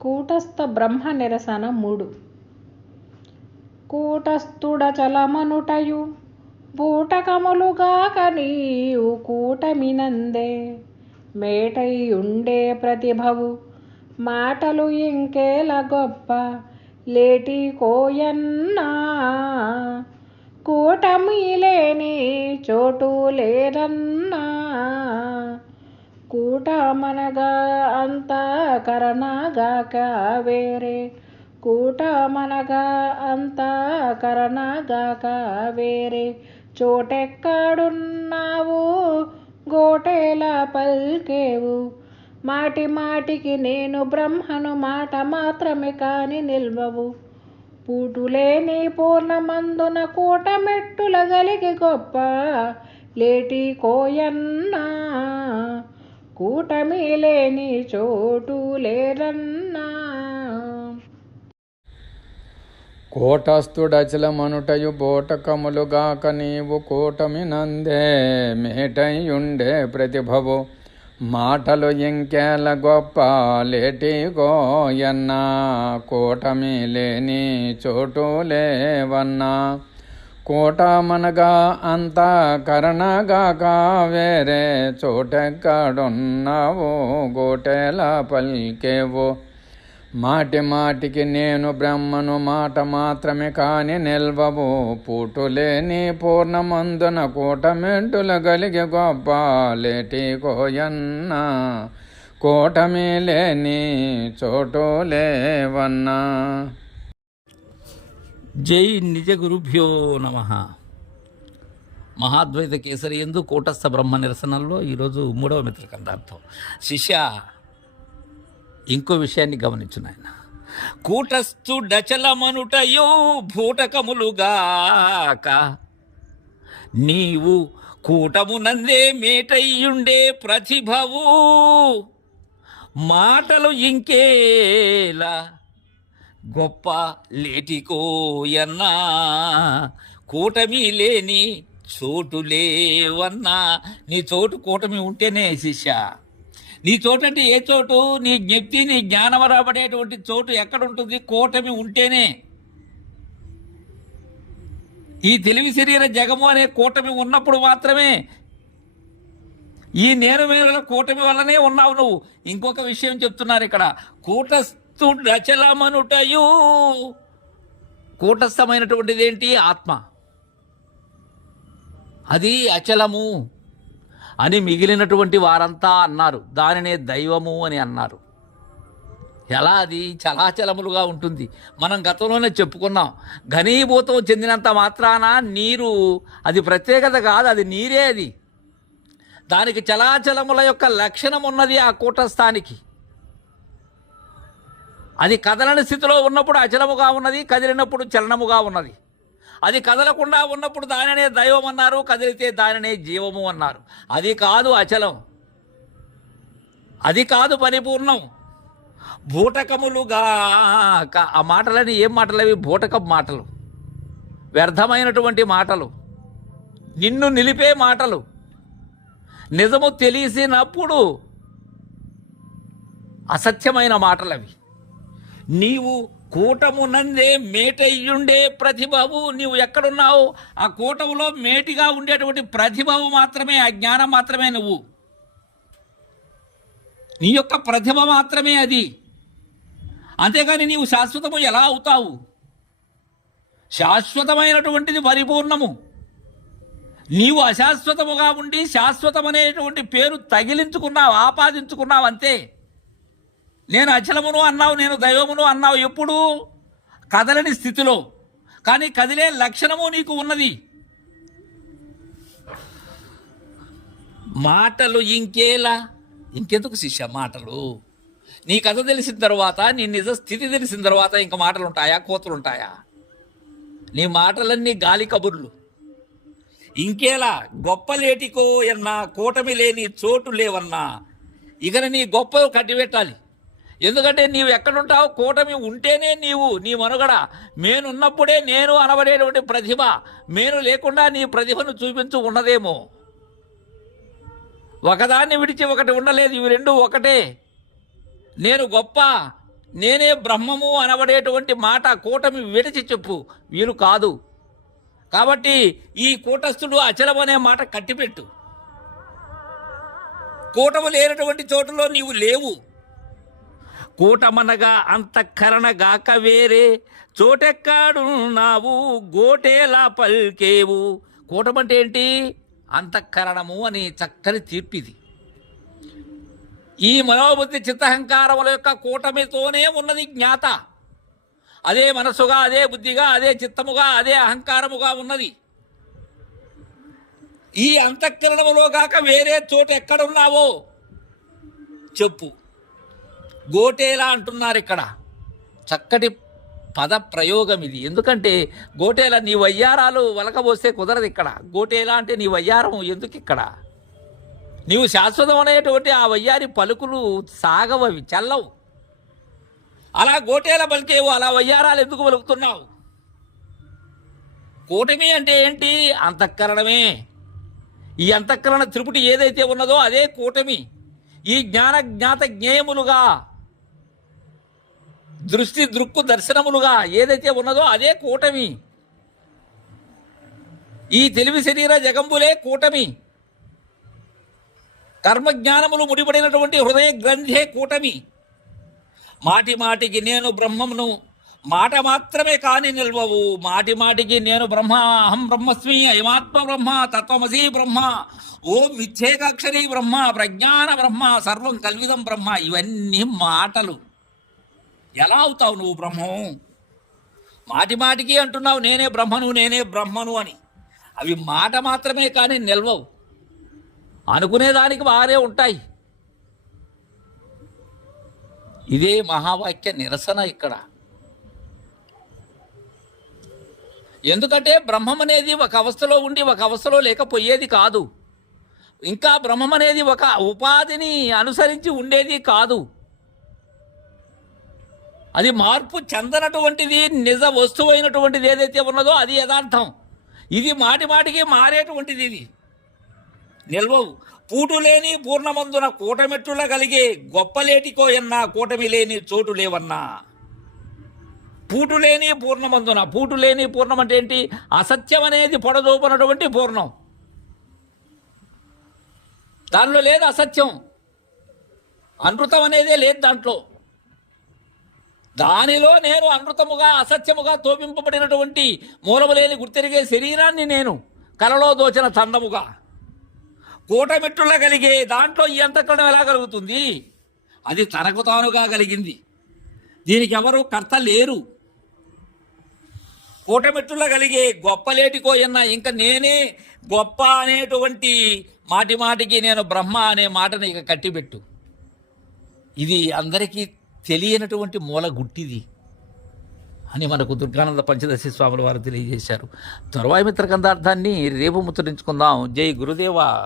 కూటస్థ బ్రహ్మ నిరసన మూడు. కూటస్థుడచలమనుటయు బూటకములుగాక నీవు కూటమినందే. మేటై ఉండే ప్రతిభవు మాటలు ఇంకేల గొప్ప లేటి కోయన్నా. కూటమి లేని చోటు లేరన్నా కూటమనగా అంతా కరణగాక వేరే కూటమనగా అంతా కరణగాక వేరే చోటెక్కడున్నావు గోటేలా పల్కేవు. మాటి మాటికి నేను బ్రహ్మను మాట మాత్రమే కాని నిల్వవు. పూటులేని పూర్ణమందున కూటమెట్టుల గలిగి గొప్ప. లేటి కోయన్నా కూటమి లేని చోటు లేరన్నా కోటస్థుడచలమనుటయు బోటకములుగాక నీవు కూటమి నందే మేటయుండే ప్రతిభవు. మాటలు ఇంకేల గొప్ప లేటి గోయన్నా. కూటమి లేని చోటు లేవన్నా. కూటమనగా అంతా కరణగాక వేరే చోటెక్కడున్నావో గోటెల పలికేవో. మాటి మాటికి నేను బ్రహ్మను మాట మాత్రమే కాని నిల్వవు. పూటులేని పూర్ణమందున కూటమెంటుల గలిగి గొప్ప లేటి కోయన్న. కూటమి లేని చోటు లేవన్నా. జై నిజ గురుభ్యో నమ. మహాద్వైత కేసరి ఎందు కూటస్థ బ్రహ్మ నిరసనల్లో ఈరోజు మూడవ మిత్రకందార్థం శిష్య ఇంకో విషయాన్ని గమనించిన నాయన. కూటస్థు డచలమనుటయో భూటకములుగాక. నీవు కూటమునందే మేటయ్యుండే ప్రతిభవు. మాటలు ఇంకేలా గొప్ప లేటికోయన్నా కూటమి లేని చోటు లేవన్నా. నీ చోటు కూటమి ఉంటేనే శిష్య. నీ చోటు అంటే ఏ చోటు? నీ జ్ఞప్తి నీ జ్ఞానవరాబడేటువంటి చోటు ఎక్కడ ఉంటుంది కూటమి ఉంటేనే. ఈ తెలివి శరీర జగము అనే కూటమి ఉన్నప్పుడు మాత్రమే ఈ నేను మేలుల కూటమి వల్లనే ఉన్నావు నువ్వు. ఇంకొక విషయం చెప్తున్నారు ఇక్కడ. కూట రచలమనుటయు. కూటస్థమైనటువంటిది ఏంటి ఆత్మ. అది అచలము అని మిగిలినటువంటి వారంతా అన్నారు. దానినే దైవము అని అన్నారు. ఎలా అది? చలాచలములుగా ఉంటుంది. మనం గతంలోనే చెప్పుకున్నాం. ఘనీభూతం చెందినంత మాత్రాన నీరు అది ప్రత్యేకత కాదు అది నీరే అది. దానికి చలాచలముల యొక్క లక్షణం ఉన్నది ఆ కూటస్థానికి. అది కదలని స్థితిలో ఉన్నప్పుడు అచలముగా ఉన్నది కదిలినప్పుడు చలనముగా ఉన్నది. అది కదలకుండా ఉన్నప్పుడు దానినే దైవం అన్నారు కదిలితే దానినే జీవము అన్నారు. అది కాదు అచలం. అది కాదు పరిపూర్ణం. భూటకములుగా ఆ మాటలని ఏం మాటలు అవి మాటలు. వ్యర్థమైనటువంటి మాటలు. నిన్ను నిలిపే మాటలు. నిజము తెలిసినప్పుడు అసత్యమైన మాటలవి. నీవు కూటమునందే మేటయ్యుండే ప్రతిభవు నీవు ఎక్కడున్నావు? ఆ కూటములో మేటిగా ఉండేటువంటి ప్రతిభవు మాత్రమే ఆ జ్ఞానం మాత్రమే నువ్వు. నీ యొక్క ప్రతిభ మాత్రమే అది. అంతేగాని నీవు శాశ్వతము ఎలా అవుతావు? శాశ్వతమైనటువంటిది పరిపూర్ణము. నీవు అశాశ్వతముగా ఉండి శాశ్వతమనేటువంటి పేరు తగిలించుకున్నావు ఆపాదించుకున్నావు అంతే నేను అచలమును అన్నావు నేను దైవమును అన్నావు ఎప్పుడు? కదలని స్థితిలో. కానీ కదిలే లక్షణము నీకు ఉన్నది. మాటలు ఇంకేలా? ఇంకెందుకు శిష్య మాటలు? నీ కథ తెలిసిన తర్వాత నీ నిజ స్థితి తెలిసిన తర్వాత ఇంక మాటలు ఉంటాయా కోతలు ఉంటాయా నీ మాటలన్నీ గాలి కబుర్లు. ఇంకేలా? గొప్ప లేటికో అన్నా కూటమి లేని చోటు లేవన్నా ఇకన నీ గొప్ప కట్టిపెట్టాలి. ఎందుకంటే నీవు ఎక్కడుంటావు? కూటమి ఉంటేనే నీవు నీ మనుగడ. మేనున్నప్పుడే నేను అనబడేటువంటి ప్రతిభ. మేను లేకుండా నీ ప్రతిభను చూపించు ఉన్నదేమో. ఒకదాన్ని విడిచి ఒకటి ఉండలేదు. ఇవి రెండు ఒకటే. నేను గొప్ప. నేనే బ్రహ్మము అనబడేటువంటి మాట కూటమి విడిచి చెప్పు. వీలు కాదు. కాబట్టి ఈ కూటస్థుడు అచలం అనే మాట కట్టిపెట్టు. కూటము లేనటువంటి చోటులో నీవు లేవు. కూటమనగా అంతఃకరణగాక వేరే చోటెక్కాడున్నావు గోటేలా పల్కేవు. కూటమంటే ఏంటి? అంతఃకరణము అని చక్కని తీర్పిది. ఈ మనోబుద్ధి చిత్తహంకారముల యొక్క కూటమితోనే ఉన్నది జ్ఞాత. అదే మనసుగా అదే బుద్ధిగా అదే చిత్తముగా అదే అహంకారముగా ఉన్నది. ఈ అంతఃకరణములో కాక వేరే చోట ఎక్కడున్నావో చెప్పు. గోటేలా అంటున్నారు ఇక్కడ. చక్కటి పద ప్రయోగం ఇది. ఎందుకంటే గోటేల నీ వయ్యారాలు వలకబోస్తే కుదరదు ఇక్కడ. గోటేలా అంటే నీ వయ్యారం ఎందుకు ఇక్కడ? నీవు శాశ్వతమైనటువంటి ఆ వయ్యారి పలుకులు సాగవవి చల్లవు. అలా గోటేల పలికేవు అలా వయ్యారాలు ఎందుకు పలుకుతున్నావు కూటమి అంటే ఏంటి? అంతఃకరణమే. ఈ అంతఃకరణ త్రిపుటి ఏదైతే ఉన్నదో అదే కూటమి. ఈ జ్ఞాన జ్ఞాత జ్ఞేయములుగా దృష్టి దృక్కు దర్శనములుగా ఏదైతే ఉన్నదో అదే కూటమి. ఈ తెలివి శరీర జగంబులే కూటమి. కర్మజ్ఞానములు ముడిపడినటువంటి హృదయ గ్రంథే కూటమి. మాటి మాటికి నేను బ్రహ్మమును మాట మాత్రమే కాని నిల్వవు. మాటి మాటికి నేను బ్రహ్మ అహం బ్రహ్మస్మి అయమాత్మ బ్రహ్మ తత్వమసి బ్రహ్మ ఓం విచ్ఛేకాక్షరీ బ్రహ్మ ప్రజ్ఞాన బ్రహ్మ సర్వం కల్విదం బ్రహ్మ ఇవన్నీ మాటలు. ఎలా అవుతావు నువ్వు బ్రహ్మం? మాటి మాటికి అంటున్నావు నేనే బ్రహ్మను నేనే బ్రహ్మను అని. అవి మాట మాత్రమే కానీ నిల్వవు. అనుకునేదానికి వారే ఉంటాయి. ఇదే మహావాక్య నిరసన ఇక్కడ. ఎందుకంటే బ్రహ్మం అనేది ఒక అవస్థలో ఉండి ఒక అవస్థలో లేకపోయేది కాదు. ఇంకా బ్రహ్మం అనేది ఒక ఉపాధిని అనుసరించి ఉండేది కాదు. అది మార్పు చెందనటువంటిది నిజ వస్తువు అయినటువంటిది ఏదైతే ఉన్నదో అది యథార్థం. ఇది మాటి మాటికి మారేటువంటిది ఇది. నిల్వవు. పూటు లేని పూర్ణమందున కూటమెట్టుల కలిగే గొప్పలేటికో ఎన్నా కూటమి లేని చోటు లేవన్నా. పూటు లేని పూర్ణమందున. పూటు లేని పూర్ణం అంటే ఏంటి? అసత్యం అనేది పొడదూపనటువంటి పూర్ణం. దానిలో లేదు అసత్యం. అనృతం అనేదే లేదు దాంట్లో. దానిలో నేను అనృతముగా అసత్యముగా తోపింపబడినటువంటి మూలము లేని గుర్తెరిగే శరీరాన్ని నేను కలలో దోచిన చందముగా కూటమిట్టులా కలిగే దాంట్లో ఈ అంతఃకరణం ఎలా కలుగుతుంది? అది తనకు తానుగా కలిగింది. దీనికి ఎవరు కర్త లేరు. కూటమిట్టులా కలిగే గొప్పలేటికో ఎన్న ఇంకా నేనే గొప్ప అనేటువంటి మాటి మాటికి నేను బ్రహ్మ అనే మాటని ఇక కట్టిపెట్టు. ఇది అందరికీ తెలియనటువంటి మూల గుట్టిది అని మనకు దుర్గానంద పంచదశి స్వాముల వారు తెలియజేశారు. త్వరవాయి మిత్ర గంధార్థాన్ని రేపు ముచ్చరించుకుందాం జై గురుదేవా.